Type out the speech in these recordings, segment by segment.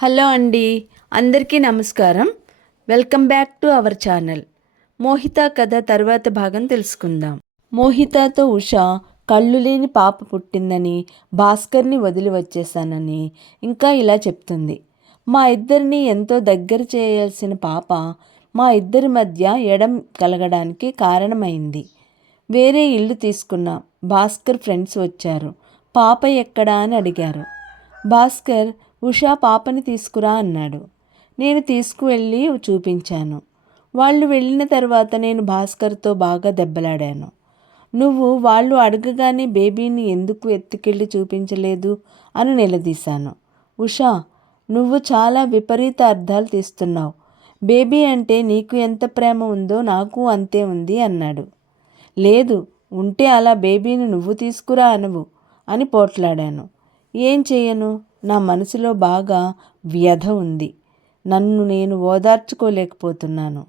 Hello అండి అందరికీ నమస్కారం. Welcome back to our channel. Mohita కథ తర్వాత భాగం తెలుసుకుందాం. మోహితతో ఉష కళ్ళు లేని పాప పుట్టిందని భాస్కర్ని వదిలి వచ్చేసానని ఇంకా ఇలా చెప్తుంది. మా ఇద్దరిని ఎంతో దగ్గర చేయాల్సిన పాప మా ఇద్దరి మధ్య ఎడం కలగడానికి కారణమైంది. వేరే ఇల్లు తీసుకున్నాం భాస్కర్ ఫ్రెండ్స్ వచ్చారు. పాప ఎక్కడా అని అడిగారు. భాస్కర్ ఉషా పాపని తీసుకురా అన్నాడు. నేను తీసుకువెళ్ళి చూపించాను. వాళ్ళు వెళ్ళిన తర్వాత నేను భాస్కర్తో బాగా దెబ్బలాడాను. నువ్వు వాళ్ళు అడగగానే బేబీని ఎందుకు ఎత్తుకెళ్ళి చూపించలేదు అని నిలదీశాను. ఉషా నువ్వు చాలా విపరీత అర్థాలు తీస్తున్నావు. బేబీ అంటే నీకు ఎంత ప్రేమ ఉందో నాకు అంతే ఉంది అన్నాడు. లేదు ఉంటే అలా బేబీని నువ్వు తీసుకురా అనవు అని పోట్లాడాను. ఏం చేయను? నా మనసులో బాగా వ్యధ ఉంది. నన్ను నేను ఓదార్చుకోలేకపోతున్నాను.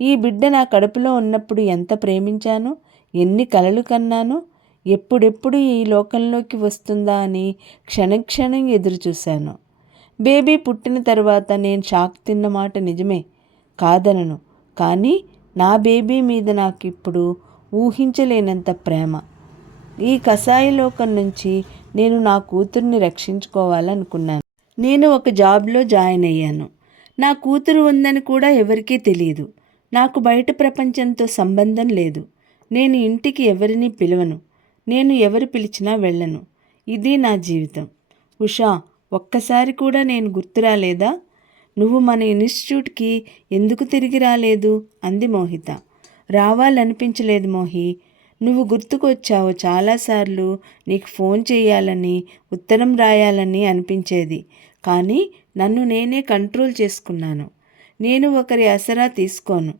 ఈ బిడ్డ నా కడుపులో ఉన్నప్పుడు ఎంత ప్రేమించాను? ఎన్ని కలలు కన్నాను? ఎప్పుడెప్పుడు ఈ లోకంలోకి వస్తుందా అని క్షణక్షణం ఎదురుచూశాను. బేబీ పుట్టిన తర్వాత నేను షాక్ తిన్న మాట నిజమే కాదనను. కానీ నా బేబీ మీద నాకు ఇప్పుడు ఊహించలేనంత ప్రేమ. ఈ కషాయ లోకం నుంచి నేను నా కూతుర్ని రక్షించుకోవాలనుకున్నాను. నేను ఒక జాబ్లో జాయిన్ అయ్యాను. నా కూతురు ఉందని కూడా ఎవరికీ తెలియదు నాకు బయట ప్రపంచంతో సంబంధం లేదు. నేను ఇంటికి ఎవరిని పిలవను. నేను ఎవరు పిలిచినా వెళ్ళను. ఇది నా జీవితం. ఉషా ఒక్కసారి కూడా నేను గుర్తు రాలేదా? నువ్వు మన ఇన్స్టిట్యూట్కి ఎందుకు తిరిగి రాలేదు? అంది మోహిత. రావాలనిపించలేదు మోహి. నువ్వు గుర్తుకొచ్చావు చాలాసార్లు నీకు ఫోన్ చేయాలని ఉత్తరం రాయాలని అనిపించేది. కానీ నన్ను నేనే కంట్రోల్ చేసుకున్నాను. నేను ఒకరి అసరా తీసుకోను.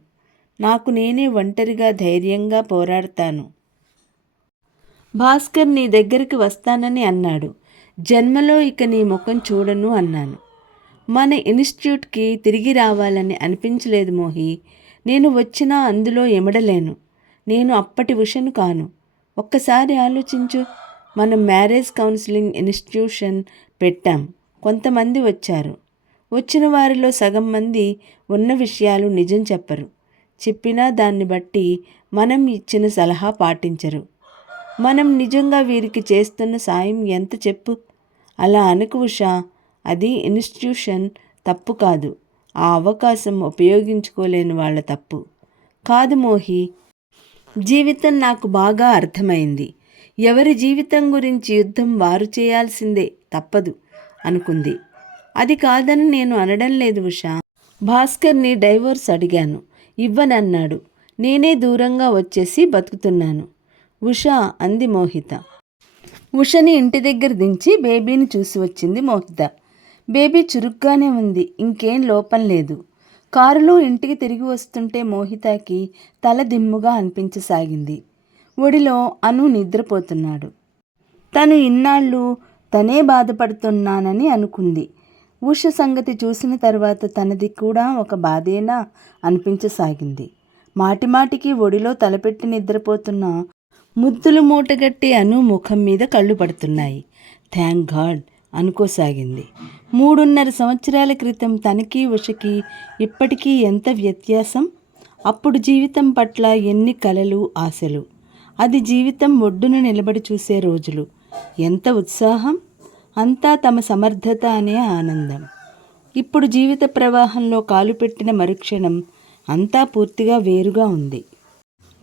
నాకు నేనే ఒంటరిగా ధైర్యంగా పోరాడతాను. భాస్కర్ నీ దగ్గరికి వస్తానని అన్నాడు. జన్మలో ఇక నీ ముఖం చూడను అన్నాను. మన ఇన్స్టిట్యూట్కి తిరిగి రావాలని అనిపించలేదు మోహి. నేను వచ్చినా అందులో ఎమడలేను. నేను అప్పటి ఉషను కాను. ఒక్కసారి ఆలోచించు మనం మ్యారేజ్ కౌన్సిలింగ్ ఇన్స్టిట్యూషన్ పెట్టాం. కొంతమంది వచ్చారు. వచ్చిన వారిలో సగం మంది ఉన్న విషయాలు నిజం చెప్పరు. చెప్పినా దాన్ని బట్టి మనం ఇచ్చిన సలహా పాటించరు. మనం నిజంగా వీరికి చేస్తున్న సాయం ఎంత చెప్పు? అలా అనుకు ఉషా. అది ఇన్స్టిట్యూషన్ తప్పు కాదు. ఆ అవకాశం ఉపయోగించుకోలేని వాళ్ళ తప్పు. కాదు మోహి. జీవితం నాకు బాగా అర్థమైంది. ఎవరి జీవితం గురించి యుద్ధం వారు చేయాల్సిందే తప్పదు అనుకుంది. అది కాదని నేను అనడం లేదు ఉషా. భాస్కర్ని డైవోర్స్ అడిగాను. ఇవ్వనన్నాడు. నేనే దూరంగా వచ్చేసి బతుకుతున్నాను. ఉషా అంది మోహిత. ఉషని ఇంటి దగ్గర దించి బేబీని చూసి వచ్చింది మోహిత. బేబీ చురుగ్గానే ఉంది. ఇంకేం లోపం లేదు. కారులో ఇంటికి తిరిగి వస్తుంటే మోహితకి తల దిమ్ముగా అనిపించసాగింది. ఒడిలో అను నిద్రపోతున్నాడు. తను ఇన్నాళ్ళు తనే బాధపడుతున్నానని అనుకుంది. ఉష సంగతి చూసిన తర్వాత తనది కూడా ఒక బాధేనా అనిపించసాగింది. మాటిమాటికి ఒడిలో తలపెట్టి నిద్రపోతున్న ముద్దులు మూటగట్టి అను ముఖం మీద కళ్ళు పడుతున్నాయి. థ్యాంక్ గాడ్ అనుకోసాగింది. మూడున్నర సంవత్సరాల క్రితం తనకి ఉషకి ఇప్పటికీ ఎంత వ్యత్యాసం? అప్పుడు జీవితం పట్ల ఎన్ని కలలు ఆశలు? అది జీవితం ఒడ్డున నిలబడి చూసే రోజులు. ఎంత ఉత్సాహం? అంతా తమ సమర్థత అనే ఆనందం. ఇప్పుడు జీవిత ప్రవాహంలో కాలు పెట్టిన మరుక్షణం అంతా పూర్తిగా వేరుగా ఉంది.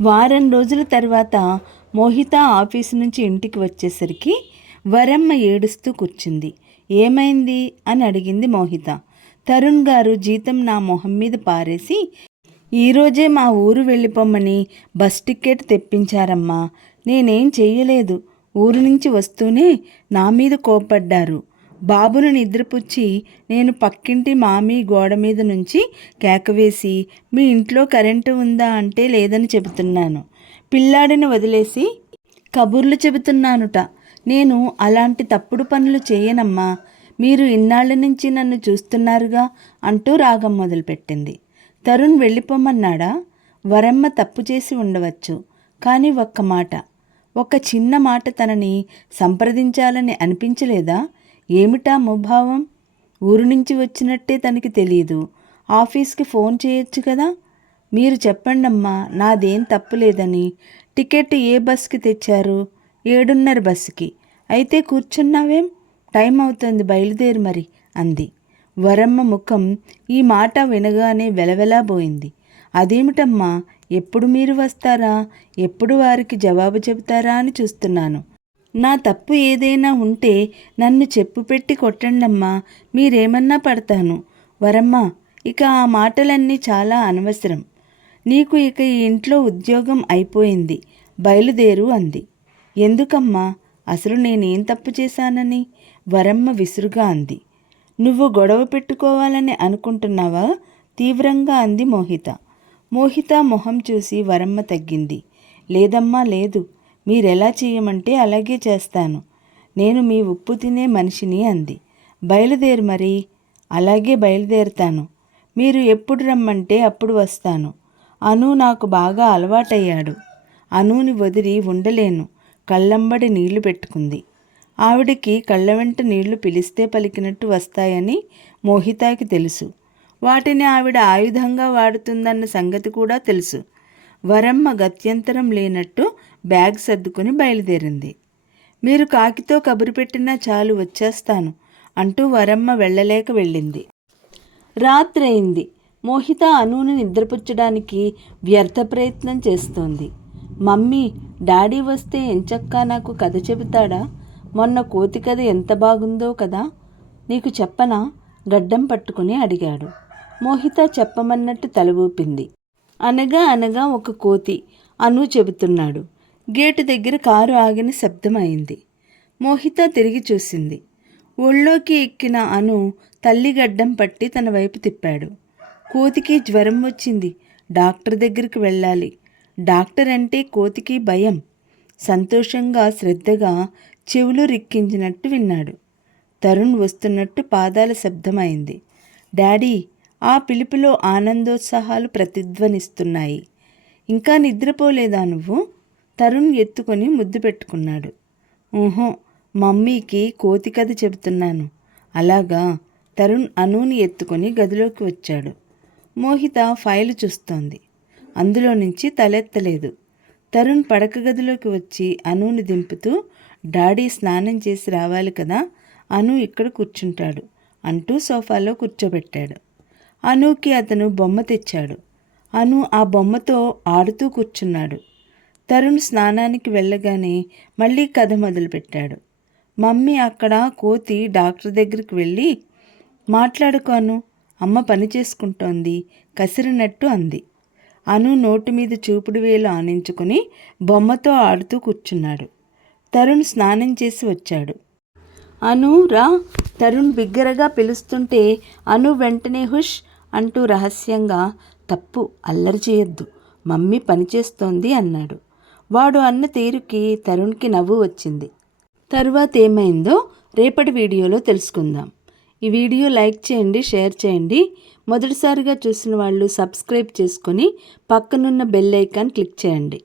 వారం రోజుల తర్వాత మోహిత ఆఫీసు నుంచి ఇంటికి వచ్చేసరికి వరమ్మ ఏడుస్తూ కూర్చుంది. ఏమైంది? అని అడిగింది మోహిత. తరుణ్ గారు జీతం నా మొహం మీద పారేసి ఈరోజే మా ఊరు వెళ్ళిపోమ్మని బస్ టికెట్ తెప్పించారమ్మా. నేనేం చెయ్యలేదు. ఊరు నుంచి వస్తూనే నా మీద కోపడ్డారు బాబును నిద్రపుచ్చి నేను పక్కింటి మామి గోడ మీద నుంచి కేకవేసి మీ ఇంట్లో కరెంటు ఉందా అంటే లేదని చెబుతున్నాను. పిల్లాడిని వదిలేసి కబుర్లు చెబుతున్నానుట. నేను అలాంటి తప్పుడు పనులు చేయనమ్మా. మీరు ఇన్నాళ్ళ నుంచి నన్ను చూస్తున్నారుగా అంటూ రాగం మొదలుపెట్టింది. తరుణ్ వెళ్ళిపోమన్నాడా? వరమ్మ తప్పు చేసి ఉండవచ్చు. కానీ ఒక్క మాట. ఒక చిన్న మాట తనని సంప్రదించాలని అనిపించలేదా? ఏమిటా ముభావం? ఊరు నుంచి వచ్చినట్టే తనకి తెలియదు ఆఫీస్కి ఫోన్ చేయొచ్చు కదా? మీరు చెప్పండమ్మా నాదేం తప్పులేదని టికెట్ ఏ బస్కి తెచ్చారు? ఏడున్నర బస్సుకి. అయితే కూర్చున్నావేం? టైం అవుతుంది బయలుదేరు మరి అంది. వరమ్మ ముఖం ఈ మాట వినగానే వెలవెలాబోయింది అదేమిటమ్మా? ఎప్పుడు మీరు వస్తారా? ఎప్పుడు వారికి జవాబు చెబుతారా అని చూస్తున్నాను. నా తప్పు ఏదైనా ఉంటే నన్ను చెప్పు పెట్టి కొట్టండమ్మా మీరేమన్నా పడతాను. వరమ్మ ఇక ఆ మాటలన్నీ చాలా అనవసరం. నీకు ఇక ఈ ఇంట్లో ఉద్యోగం అయిపోయింది. బయలుదేరు అంది. ఎందుకమ్మా? అసలు నేనేం తప్పు చేశానని? వరమ్మ విసురుగా అంది. నువ్వు గొడవ పెట్టుకోవాలని అనుకుంటున్నావా? తీవ్రంగా అంది మోహిత. మోహిత మొహం చూసి వరమ్మ తగ్గింది. లేదమ్మా లేదు. మీరెలా చేయమంటే అలాగే చేస్తాను. నేను మీ ఉప్పు తినే మనిషిని అంది. బయలుదేరు మరి. అలాగే బయలుదేరుతాను. మీరు ఎప్పుడు రమ్మంటే అప్పుడు వస్తాను. అను నాకు బాగా అలవాటయ్యాడు. అనుని వదిలి ఉండలేను. కళ్ళంబడి నీళ్ళు పెట్టుకుంది. ఆవిడకి కళ్ళ వెంట నీళ్ళు పిలిస్తే పలికినట్టు వస్తాయని మోహితాకి తెలుసు. వాటిని ఆవిడ ఆయుధంగా వాడుతుందన్న సంగతి కూడా తెలుసు. వరమ్మ గత్యంతరం లేనట్టు బ్యాగ్ సర్దుకుని బయలుదేరింది. మీరు కాకితో కబురు పెట్టినా చాలు వచ్చేస్తాను అంటూ వరమ్మ వెళ్ళలేక వెళ్ళింది. రాత్రైంది మోహిత అనుని నిద్రపుచ్చడానికి వ్యర్థ ప్రయత్నం చేస్తోంది. మమ్మీ డాడీ వస్తే ఎంచక్కా నాకు కథ చెబుతాడా? మొన్న కోతి కథ ఎంత బాగుందో కదా? నీకు చెప్పనా? గడ్డం పట్టుకుని అడిగాడు. మోహిత చెప్పమన్నట్టు తల ఊపింది. అనగా అనగా ఒక కోతి అను చెబుతున్నాడు. గేటు దగ్గర కారు ఆగిన శబ్దం అయింది మోహిత తిరిగి చూసింది. ఒళ్ళోకి ఎక్కిన అను తల్లి గడ్డం పట్టి తన వైపు తిప్పాడు. కోతికి జ్వరం వచ్చింది. డాక్టర్ దగ్గరికి వెళ్ళాలి. డాక్టర్ అంటే కోతికి భయం. సంతోషంగా శ్రద్ధగా చెవులు రిక్కించినట్టు విన్నాడు. తరుణ్ వస్తున్నట్టు పాదాల శబ్దమైంది. డాడీ ఆ పిలుపులో ఆనందోత్సాహాలు ప్రతిధ్వనిస్తున్నాయి. ఇంకా నిద్రపోలేదా నువ్వు? తరుణ్ ఎత్తుకొని ముద్దు పెట్టుకున్నాడు. ఊహో మమ్మీకి కోతి కథ చెబుతున్నాను. అలాగా? తరుణ్ అనూని ఎత్తుకొని గదిలోకి వచ్చాడు. మోహిత ఫైలు చూస్తోంది. అందులో నుంచి తలెత్తలేదు. తరుణ్ పడక గదిలోకి వచ్చి అనుని దింపుతూ డాడీ స్నానం చేసి రావాలి కదా అను ఇక్కడ కూర్చుంటాడు అంటూ సోఫాలో కూర్చోబెట్టాడు. అనుకి అతను బొమ్మ తెచ్చాడు. అను ఆ బొమ్మతో ఆడుతూ కూర్చున్నాడు. తరుణ్ స్నానానికి వెళ్ళగానే మళ్ళీ కథ మొదలుపెట్టాడు. మమ్మీ అక్కడ కోతి డాక్టర్ దగ్గరికి వెళ్ళి మాట్లాడుకోను అమ్మ పని చేసుకుంటోంది కసిరినట్టు అంది. అను నోటి మీద చూపుడు వేలు ఆనించుకుని బొమ్మతో ఆడుతూ కూర్చున్నాడు. తరుణ్ స్నానం చేసి వచ్చాడు. అను రా. తరుణ్ బిగ్గరగా పిలుస్తుంటే అను వెంటనే హుష్ అంటూ రహస్యంగా తప్పు అల్లరి చేయొద్దు. మమ్మీ పనిచేస్తోంది అన్నాడు. వాడు అన్న తీరుకి తరుణ్కి నవ్వు వచ్చింది. తరువాత ఏమైందో రేపటి వీడియోలో తెలుసుకుందాం. ఈ వీడియో లైక్ చేయండి షేర్ చేయండి. మొదటిసారిగా చూసిన వాళ్ళు సబ్స్క్రైబ్ చేసుకొని పక్కనున్న బెల్ ఐకాన్ క్లిక్ చేయండి.